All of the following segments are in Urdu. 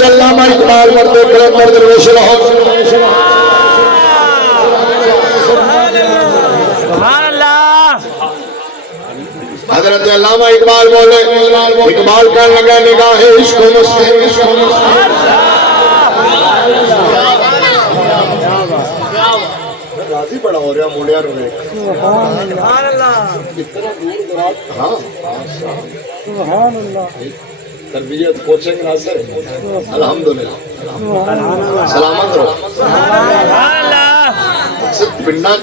حضرت علامہ اقبال مرد کلندر درویش لاہور حضرت علامہ اقبال بولے اقبال کا لگا نگاہ عشق و مستی راضی بڑا ہو رہا موڑیا رو سبحان اللہ کتنا دور دراز ہاں سبحان اللہ تربیت کوچنگ ناصر الحمدللہ سلامت رہو سبحان اللہ صرف پنڈا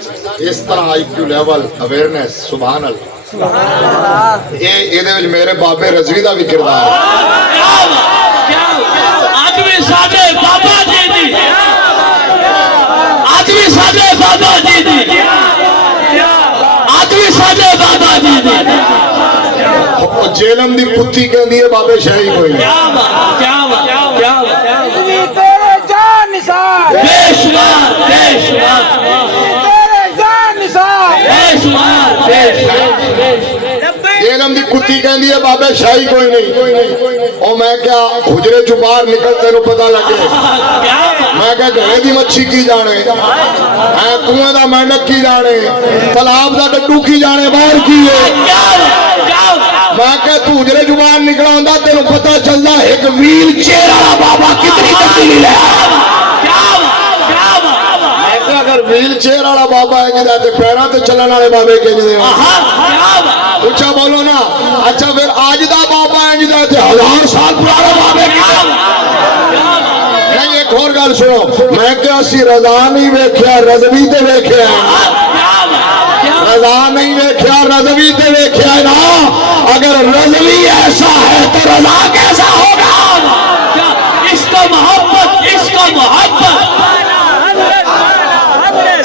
اس طرح آئی کیو لیول اویئرنیس سبحان اللہ یہ میرے بابے رضوی دا بھی کردار آدمی ساڈے بابا جی دی آدمی ساڈے بابا جی دی آدمی ساڈے بابا جی دی جیلم دی پتھی کہندی ہے بابے شاہی کوئی کیا بات کیا بات کیا بات تیرے جان نثار بے شمار بے شمار تیرے جان نثار بے شمار بے شمار جیلم دی کتی کہندی ہے بابے شاہی کوئی نہیں او میں کیا حجرے چ باہر نکل تینوں پتہ لگے میں کیا گھرے دی مچھی کی جانے میں کنویں دا مینڈک کی جانے تالاب دا ڈڈو کی جانے باہر کی ہے میں کہا تو حجرے چ باہر نکلا ہوندا تینوں پتہ چلدا ایک ویل چیئر والا بابا کتنی تبدیلی ہے اگر ویل چیئر والا بابا ہے جدا تے پیراں تے چلن والے بابے کہ جدے اچھا بولو نا اچھا پھر آج دا بابا ہے جدا تے 1000 سال پرانا بابے کہ نہیں ایک اور گل سنو میں کہ اسی رضا نہیں ویکھیا رضوی تے ویکھیا رضا نہیں ویکھیا رضوی تے ویکھیا نا اگر رضوی ایسا ہے تو رضا کیسا ہوگا عشق و محبت عشق و محبت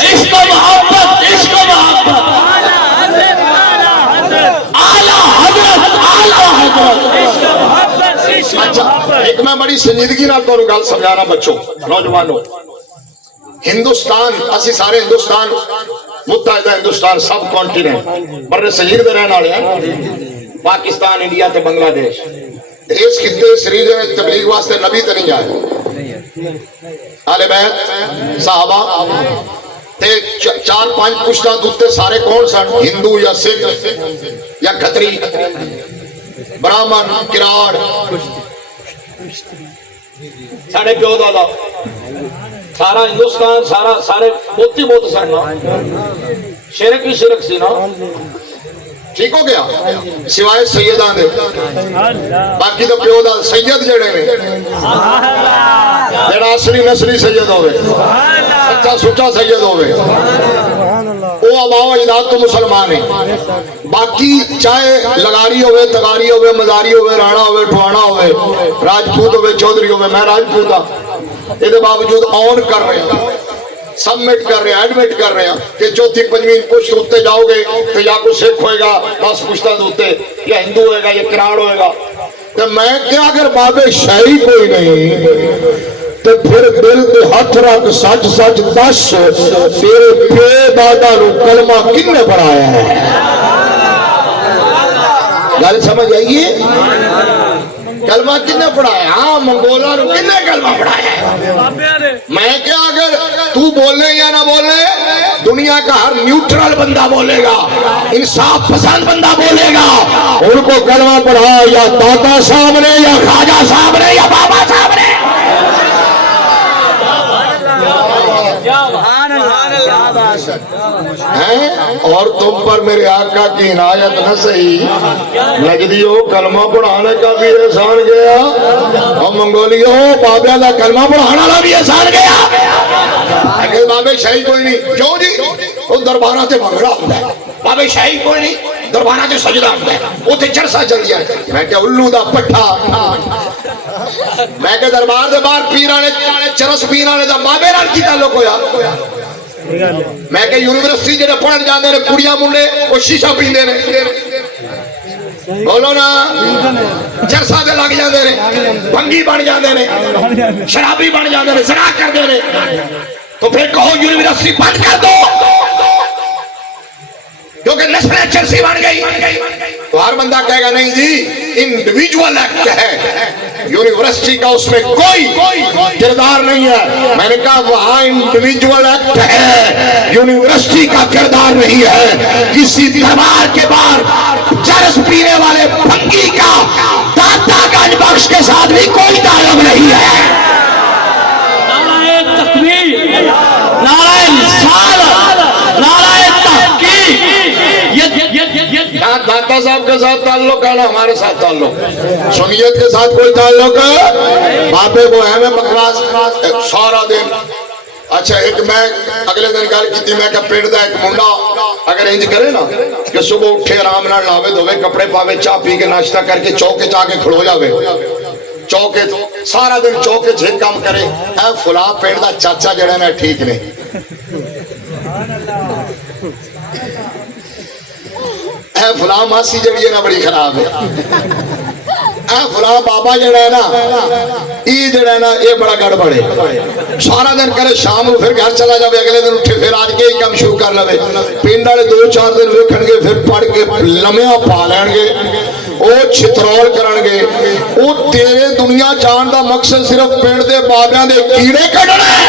عشق و محبت عشق و محبت اعلیٰ حضرت اعلیٰ حضرت اچھا ایک میں بڑی سنجیدگی نال تانوں گل سمجھانا بچوں نوجوانوں ہندوستان اسی سارے ہندوستان متحدہ ہندوستان سب کانٹیننٹ بر صغیر دے رہن والے ہیں پاکستان انڈیا تے بنگلہ دیش اس خطے سریز تبلیغ واسطے نبی تے نہیں آئے اہل بیت صحابہ تے 4-5 پشتہ دوتے سارے کون سن ہندو یا سکھ یا کھتری برامن کراڑ ساڑھے پیو دادا سارا ہندوستان سارے بہتی بہت سن شرک ہی شرک سی نا ٹھیک ہو گیا سوائے سیدان دے باقی تو پیو دا سید جڑے نے جڑا اصلی نسلی سید ہوئے سچا سچا سید ہوئے وہ آباء و اجداد تو مسلمان ہیں باقی چاہے لگاری ہوئے تغاری ہوئے مزاری ہوئے رانا ہوئے ٹھوانا ہوئے راجپوت ہوئے چودھری ہوئے میں راجپوت ہوں یہ باوجود آن کر رہے ہیں سبمٹ کر رہے ہیں ایڈمٹ کر رہے ہیں کہ چوتھی پنجویں پشت ہوتے جاؤ گے تو یا کوئی سکھ ہوئے گا 10 پشتہ ہوتے یا ہندو ہوئے گا یا کراڑ ہوئے گا تو میں کیا اگر بابے شاہی کوئی نہیں تو پھر دل پہ ہاتھ رکھ سچ سچ دس تیرے پے دادا نو کلمہ کن نے پڑھایا ہے گل سمجھ آئیے کلمہ کن نے پڑھایا ہاں منگولا نو کن نے کلمہ پڑھایا ہے میں کیا اگر تو بولے یا نہ بولے دنیا کا ہر نیوٹرل بندہ بولے گا انصاف پسند بندہ بولے گا ان کو کلمہ پڑھا یا دادا صاحب نے یا خواجہ صاحب نے یا بابا صاحب نے اور تم پر میرے آقا کی عنایت نہ سہی نجدیو کلمہ پڑھانے کا بھی احسان گیا اور منگولیوں بابیا کا کلمہ پڑھانا کا بھی احسان گیا اگر بابے شاہی کوئی نہیں کیوں جی وہ دربارہ سے بھنگڑا ہوتا ہے بابے شاہی کوئی نہیں دربارہ سے سجدہ ہوتا ہے وہ تے چرسا چل گیا میں کہ الو دا پٹھا میں کہ دربار دے باہر پیرانے چرس پیرانے دا بابے نال کی تعلق ہویا میں کہ یونیورسٹی جڑے پڑھن جاندے نے کڑیاں منڈے وہ شیشہ پیندے نے بولو نا چرسا دے لگ جاندے نے بھنگی بن جاندے نے شرابی بن جاندے نے زنا کردے نے تو پھر کہو یونیورسٹی بند کر دو کیونکہ نسلیں چرسی بن گئی تو ہر بندہ کہے گا نہیں جی انڈیویجول ایکٹ ہے، یونیورسٹی کا اس میں کوئی کردار نہیں ہے۔ میں نے کہا وہاں انڈیویجول ایکٹ ہے، یونیورسٹی کا کردار نہیں ہے۔ کسی دربار کے باہر چرس پینے والے بھنگی کا داتا گنج بخش کے ساتھ بھی کوئی تعلق نہیں ہے۔ نعرہ تکبیر، نعرہ رسالت، نعرہ تحقیق۔ داتا صاحب کے ساتھ تعلق ہے نا ہمارے ساتھ تعلق، سنیت کے ساتھ کوئی تعلق ہے؟ بابے وہ ہے میں بکواس سارا دن۔ اچھا ایک میں اگلے دن گل کی تھی، میں کہ پنڈ دا ایک منڈا اگر انج کرے نا کہ صبح اٹھے آرام نال لاوے دھوے کپڑے پاوے چاہ پی کے ناشتہ کر کے چوکے چاہ کے کھڑو جاوے، چوکے سارا دن چوکے چھے کام کرے، اے فلاں پنڈ دا چاچا جڑا نا ٹھیک نہیں، اے فلاں ماسی جڑی ہے نا بڑی خراب ہے، اے فلاں بابا جڑا ہے نا یہ جڑا ہے نا یہ بڑا گڑبڑ ہے۔ سارا دن کرے شام کو پھر گھر چلا جاوے، اگلے دن اٹھے پھر آج کے ہی کام شروع کر لوے، پنڈ والے 2-4 دن ویکھن گے پھر پڑھ کے لمیاں پا لین گے، وہ چھترول کرن گے۔ وہ تیرے دنیا جان دا مقصد صرف پنڈ دے بابیاں دے کیڑے کڈنا ہے۔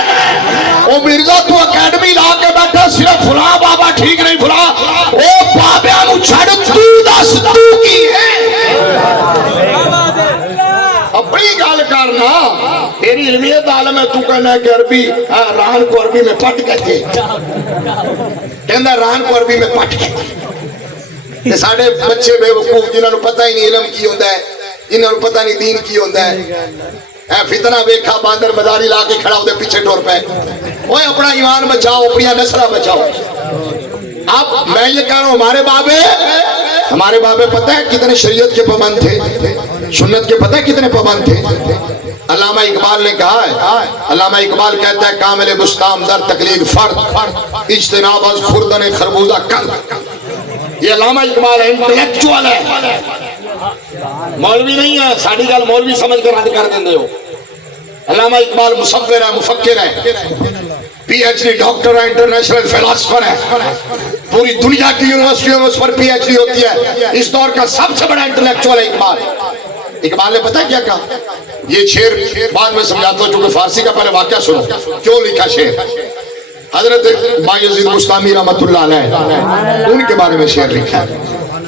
وہ مرزا تو اکیڈمی لا کے بیٹھا صرف فلاں بابا ٹھیک نہیں، فلاں وہ بابیاں نو چھڑ تو دس تو کی ہے، اپنی گل کرنا۔ تیری علمیت عالم ہے، تو کہنا ہے کہ عربی ران کو عربی میں پٹ کہتے، کہنا ران کو عربی میں پٹ کہتے۔ یہ ساڑھے بچے بے وقوف جنہوں نے پتہ ہی نہیں علم کی ہوندہ ہے، جنہوں نے پتہ نہیں دین کی ہوندہ ہے، اے فتنہ بیکھا باندر مداری لا کے کھڑا ہوتے پیچھے ٹور پہ، اوہ اپنا ایمان بچاؤ، اپنی نسلہ بچاؤ۔ اب میں یہ کہہ رہا ہوں ہمارے بابے پتہ ہے کتنے شریعت کے پابند تھے، سنت کے پتہ ہے کتنے پابند تھے؟ علامہ اقبال نے کہا ہے، علامہ اقبال کہتا ہے کامل مستام در تقلید فرد، اجتناب از خوردن خربوزہ کرد۔ یہ علامہ اقبال ہے، انٹلیکچوال ہے، مولوی نہیں ہے، ساڑھی گل مولوی سمجھ کر رد کر دیں دے ہو۔ علامہ اقبال مصور ہے، مفکر ہے، پی ایچ ڈی ڈاکٹر ہے، انٹرنیشنل فلاسفر ہے، پوری دنیا کی یونیورسٹیوں میں اس پر پی ایچ ڈی ہوتی ہے۔ اس دور کا سب سے بڑا انٹلیکچوال ہے اقبال۔ اقبال نے پتہ کیا کہا؟ یہ شعر بعد میں سمجھاتا ہوں چونکہ فارسی کا پہلے واقعہ سنو کیوں لکھا شعر۔ حضرت بایزید بستامی رحمت اللہ علیہ ان کے بارے میں شعر لکھا ہے۔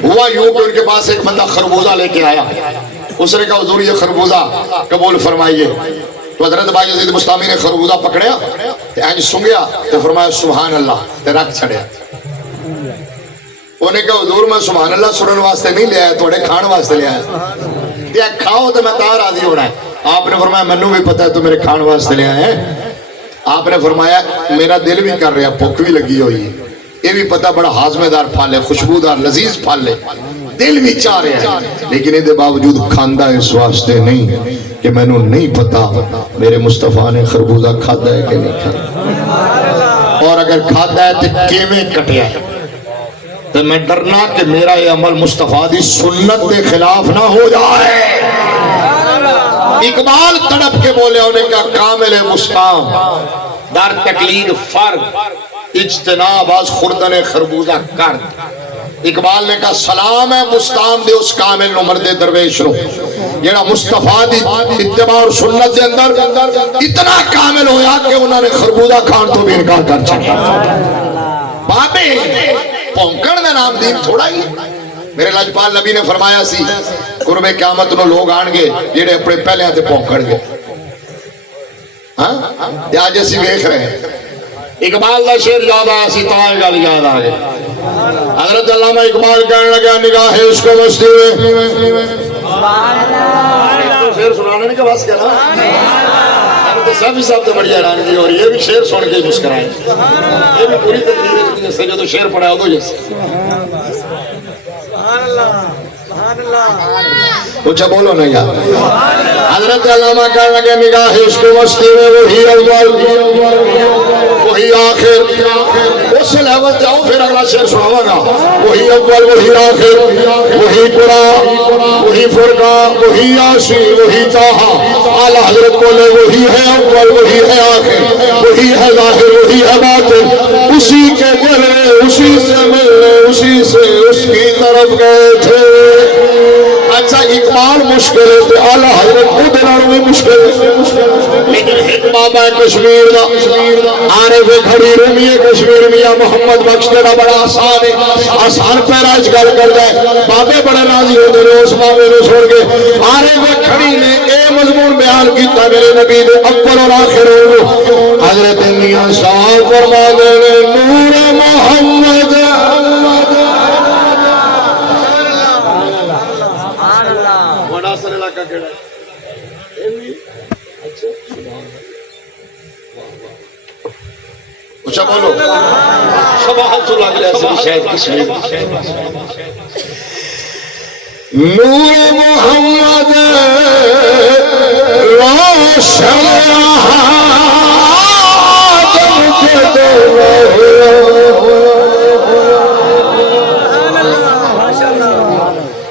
ہوا یوں کہ ان کے پاس ایک بندہ خربوزہ لے کے آیا، اس نے کہا حضور یہ خربوزہ قبول فرمائیے۔ تو حضرت بایزید بستامی نے خربوزہ پکڑیا، انج سنگیا تو فرمایا سبحان اللہ تے رکھ چھڑیا۔ انہیں کہا حضور میں سبحان اللہ سنن واسطے نہیں لے آیا، تھوڑے کھان واسطے لے آیا، یہ کھاؤ تو میں تاں راضی ہونا ہے۔ آپ نے فرمایا منو بھی پتہ ہے تو میرے کھان واسطے لے آئے ہیں۔ آپ نے فرمایا میرا دل بھی کر رہا، بھوک بھی لگی ہوئی ہے، یہ بھی پتہ بڑا ہاضمے دار پھل ہے، خوشبودار لذیذ پھل ہے، دل بھی چاہ رہے ہیں، لیکن یہ باوجود کھاندا اس واسطے نہیں کہ میں نو نہیں پتا میرے مصطفیٰ نے خربوزہ کھادا ہے کہ نہیں کھادا، اور اگر کھادا ہے تو کیویں کٹیا ہے، تو میں ڈرنا کہ میرا یہ عمل مصطفیٰ دی سنت کے خلاف نہ ہو جائے۔ اقبال تڑپ کے بولے انہیں کہا کامل مستام در تقلید فرد اجتناب از خوردن خربوزہ کرد۔ اقبال نے کہا سلام ہے مستام دے اس کامل نو مرد درویش نو جیڑا مصطفیٰ دی اتباع اور سنت دے اندر اتنا کامل ہویا کہ انہوں نے خربوزہ کھان تو بھی انکار کر چکا۔ بابے پونکڑ دا نام دین تھوڑا ہی، میرے لاجپال نبی نے فرمایا سی قرب قیامت نو لوگ آن گے جیڑے اپنے پہلے آتے پونکڑ گے، ہاں یہ آج اسی دیکھ رہے ہیں۔ اقبال دا شعر یاد آیا سی تو آئے گل یاد آگے، حضرت علامہ اقبال کہنے لگا نگاہ عشق و مستی میں شعر سنانے نے کے بس کیا نا سب سے بڑی حیرانگی ہو رہی ہے، یہ بھی شعر سن کے مسکرائیں، یہ بھی پوری تقریر ہے جیسے جو تو شعر پڑھا ہو جیسے اچھا بولو نا یار۔ حضرت علامہ کہنے لگے نگاہ عشق و مستی میں وہی اول وہی آخر، اس اصل احمد جاؤ پھر اگلا شعر سناواں گا. وہی اول وہی آخر وہی قرآن وہی فرقان وہی یاسین وہی طٰہٰ. اعلیٰ حضرت بولے وہی ہے اول وہی ہے آخر وہی ہے ظاہر وہی ہے باطن. اسی کے گلے اسی سے ملنے اسی سے اس کی طرف گئے تھے. اچھا اقبال مشکل ہے تو اعلیٰ حضرت خود نالوں بھی مشکل ہے. لیکن ایک بابا کشمیر دا آنے پہ کھڑی رومی کشمیر میاں محمد بخش دا بڑا آسان ہے. آسان پیراج گل کر دے بابے بڑے راضی ہوتے ہیں اس بابے نے چھوڑ کے آنے پہ کھڑی نے اے مضمون بیان کیتا میرے نبی نے اول اور آخر ہو. حضرت میاں صاحب فرما دے نور محمد بڑا سر علاقہ کیڑا اچھا بولو شباہت تو لگ رہا ہے شاید کشمیر. نور محمد روشن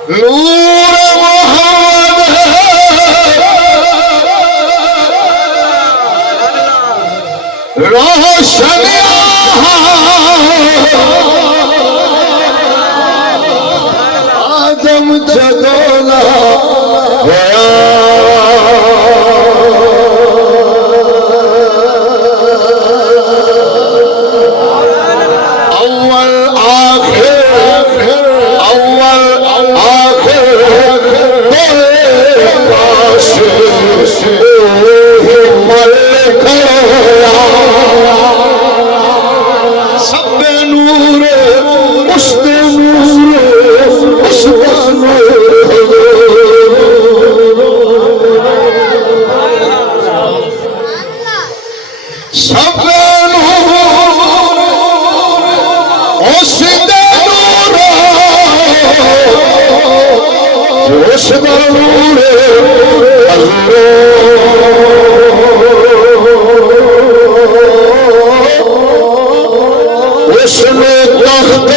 نور محمد روشن آدم جدولا ہویا اول آخر پاس ملک سب نور اس نور اس سب اس نور اس نور اس نے تخت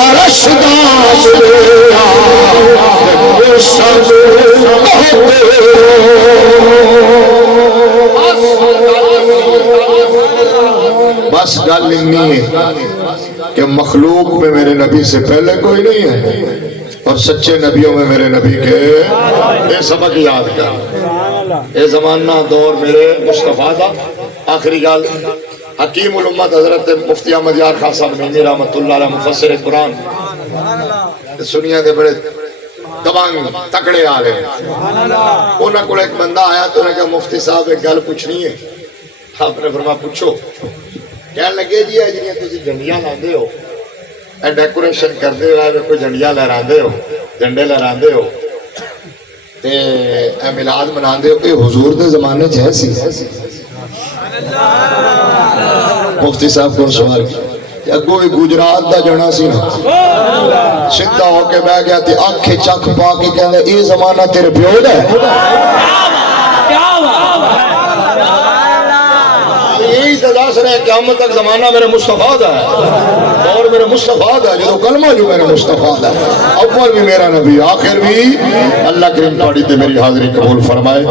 عرش داس لیا بس گل اتنی ہے کہ مخلوق میں میرے نبی سے پہلے کوئی نہیں ہے اور سچے نبیوں میں میرے نبی کے یہ سبق یاد کر. یہ زمانہ دور میرے مصطفیٰ دا. آخری گل حکیم الامت حضرت مفتی احمد یار خان صاحب نعیمی رحمت اللہ علیہ مفسر قرآن سنیا دے بڑے دبانگ تکڑے آ گئے. انہوں کو ایک بندہ آیا تو انہوں نے کہا مفتی صاحب ایک گل پوچھنی ہے. آپ نے فرمایا پوچھو. کہنے لگے جی ہے جنہیں تسی جھنڈیاں لاندے ہو اے ڈیکوریشن کردے ہو اے کوئی جھنڈیاں لہراندے ہو جھنڈے لہراندے ہو تے اے میلاد مناندے ہو اے حضور دے زمانے چ ہے سی. مفتی صاحب کو سوال کیا اگو بھی گجرات دا جنا سی نا سیدھا ہو کے بہ گیا تے آنکھیں چکھ پا کے کہندا اے زمانہ تیرے پیو دا ہے. یہی دس رہے قیامت تک زمانہ میرے مصطفیٰ دا ہے اور میرے مصطفیٰ دا جو کلمہ جو میرے مصطفیٰ دا اول بھی میرا نبی آخر بھی. اللہ کریم پاڑی تے میری حاضری قبول فرمائے.